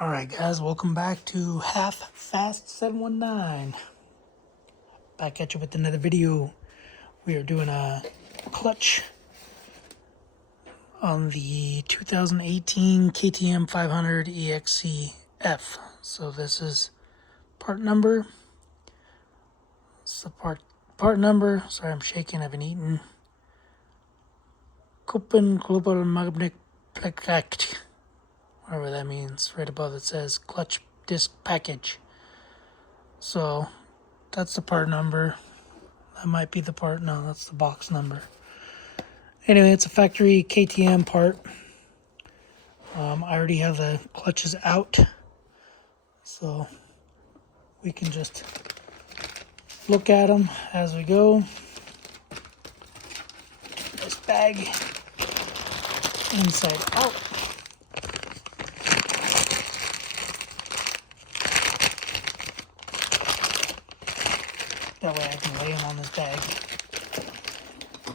Alright guys, welcome back to Half Fast 719. Back at you with another video. We are doing a clutch on the 2018 KTM 500 EXC-F. So this is part number. It's the part number. Sorry, I'm shaking, I haven't eaten. Kopen Global Magnetic Plakact. Whatever that means. Right above it says clutch disc package. So that's the part number. That might be the part. No, that's the box number. Anyway, it's a factory KTM part. I already have the clutches out, so we can just look at them as we go. This bag inside out. That way I can lay them on this bag.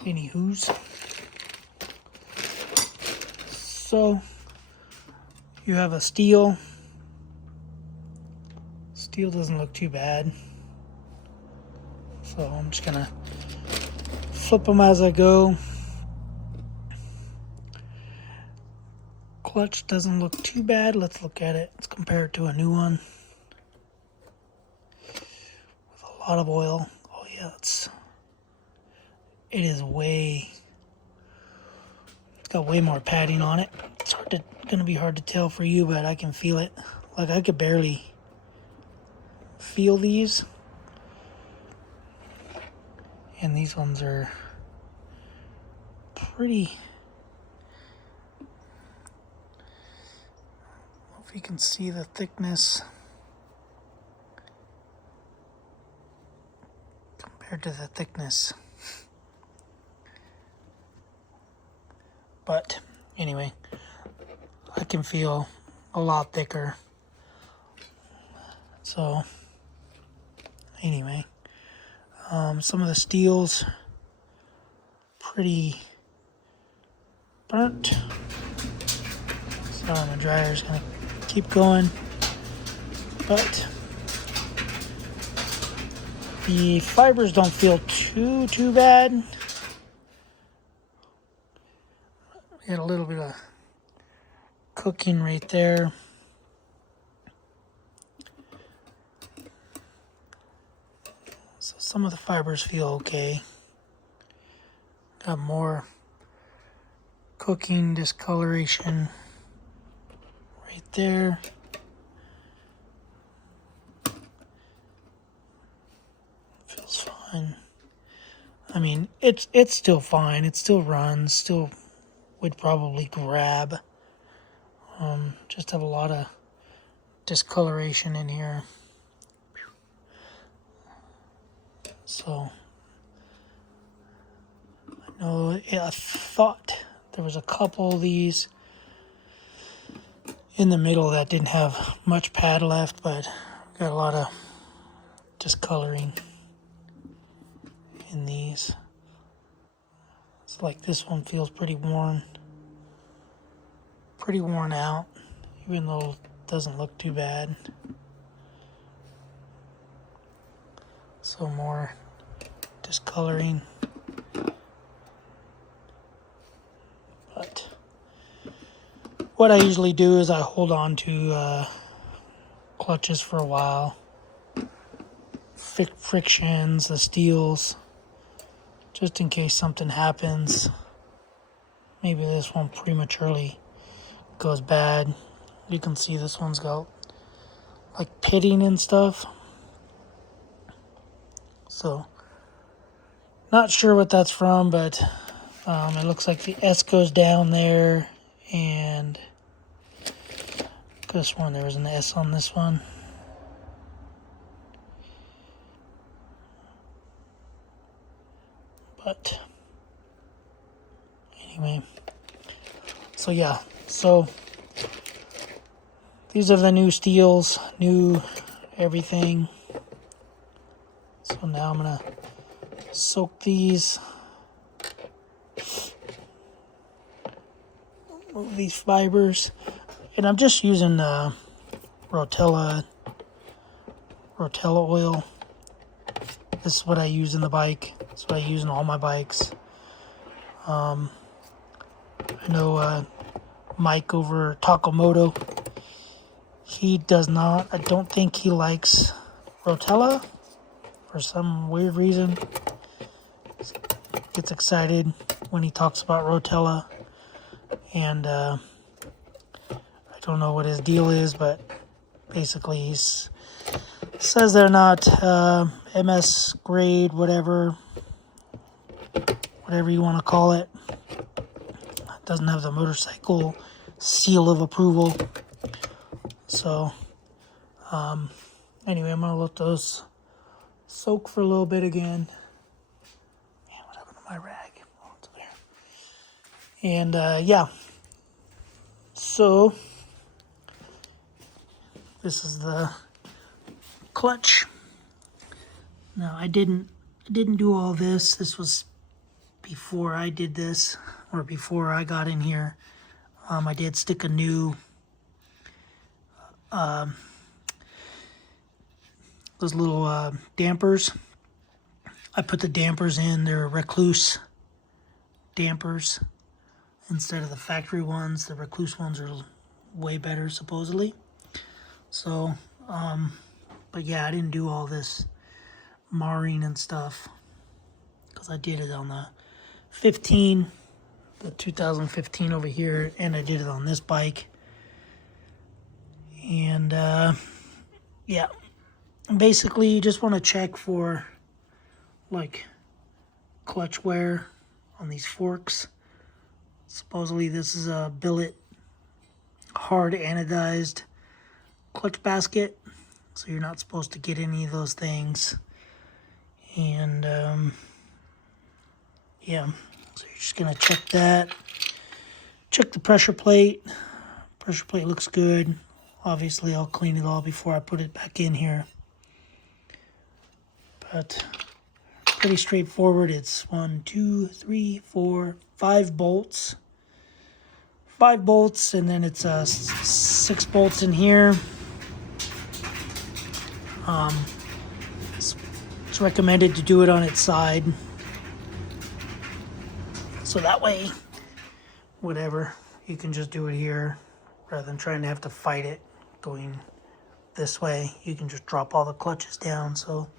Anywho's. So, you have a steel. Steel doesn't look too bad. So I'm just gonna flip them as I go. Clutch doesn't look too bad. Let's look at it. Let's compare it to a new one. A lot of oil. Oh yeah, it is it's got way more padding on it. It's gonna be hard to tell for you, but I can feel it. Like I could barely feel these. And these ones are pretty, if you can see the thickness compared to the thickness. But anyway, I can feel a lot thicker. So anyway, some of the steel's pretty burnt. So my dryer's gonna keep going, but the fibers don't feel too bad. Got a little bit of cooking right there. So some of the fibers feel okay. Got more cooking discoloration right there. Feels fine. I mean, it's still fine. It still runs. Still would probably grab. Just have a lot of discoloration in here. So I thought there was a couple of these in the middle that didn't have much pad left, but got a lot of discoloring in these. It's like this one feels pretty worn out, even though it doesn't look too bad. So more discoloring. But what I usually do is I hold on to clutches for a while. Frictions, the steels, just in case something happens. Maybe this one prematurely goes bad. You can see this one's got like pitting and stuff. So not sure what that's from, but it looks like the S goes down there, and this one, there was an S on this one. But anyway, so yeah, so these are the new steels, new everything. So now I'm gonna soak these, move these fibers, and I'm just using Rotella oil. This is what I use in the bike. This is what I use in all my bikes. I know Mike over Takamoto, he does not. I don't think he likes Rotella for some weird reason. Gets excited when he talks about Rotella, and I don't know what his deal is, but basically he says they're not MS grade, whatever you want to call it. Doesn't have the motorcycle seal of approval. So anyway, I'm gonna let those soak for a little bit again. Man, what happened to my rag? Oh, it's there. And yeah, so this is the clutch. Now I didn't do all this. This was before I did this, or before I got in here. I did stick a new those little dampers. I put the dampers in. They're Recluse dampers instead of the factory ones. The Recluse ones are way better, supposedly. So, but yeah, I didn't do all this marring and stuff because I did it on the 15, the 2015 over here, and I did it on this bike. And yeah, basically you just want to check for like clutch wear on these forks. Supposedly this is a billet hard anodized clutch basket, so you're not supposed to get any of those things. And yeah, so you're just gonna check that. Check the pressure plate. Pressure plate looks good. Obviously I'll clean it all before I put it back in here, but pretty straightforward. It's 1, 2, 3, 4, 5 bolts. 5 bolts, and then it's 6 bolts in here. It's recommended to do it on its side, so that way, whatever, you can just do it here rather than trying to have to fight it going this way. You can just drop all the clutches down. So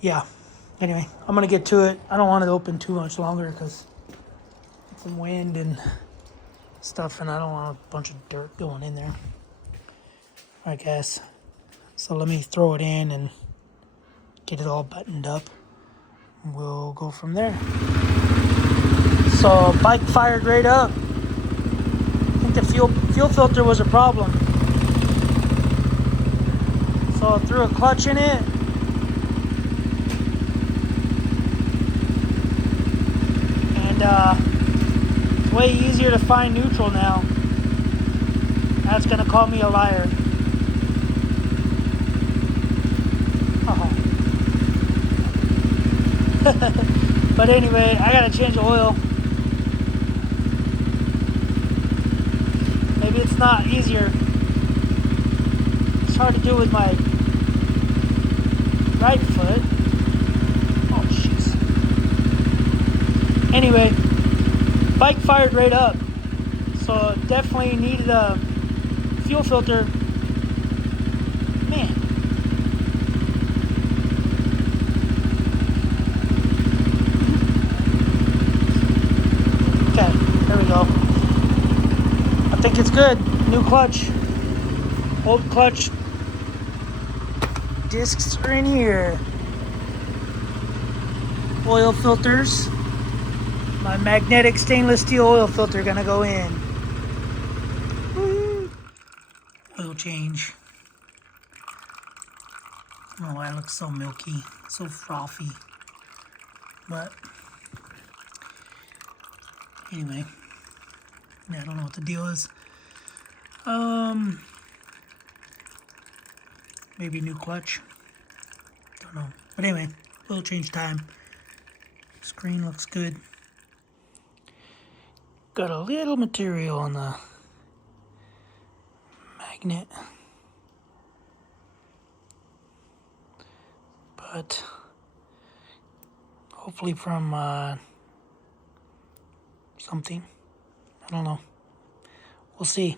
yeah, anyway, I'm gonna get to it. I don't want it open too much longer because some wind and stuff, and I don't want a bunch of dirt going in there. All right, guys, so let me throw it in and get it all buttoned up. We'll go from there. So bike fired right up. I think the fuel filter was a problem, so I threw a clutch in it. And it's way easier to find neutral now. That's gonna call me a liar. But anyway, I gotta change the oil. Maybe it's not easier. It's hard to do with my right foot. Oh, jeez. Anyway, bike fired right up. So definitely needed a fuel filter. Man. Okay, there we go. I think it's good. New clutch. Old clutch. Discs are in here. Oil filters. My magnetic stainless steel oil filter gonna go in. Woo. Oil change. I don't know why it looks so milky, so frothy. But anyway, yeah, I don't know what the deal is. Maybe new clutch. Don't know. But anyway, oil change time. Screen looks good. Got a little material on the magnet. But hopefully from something. I don't know. We'll see.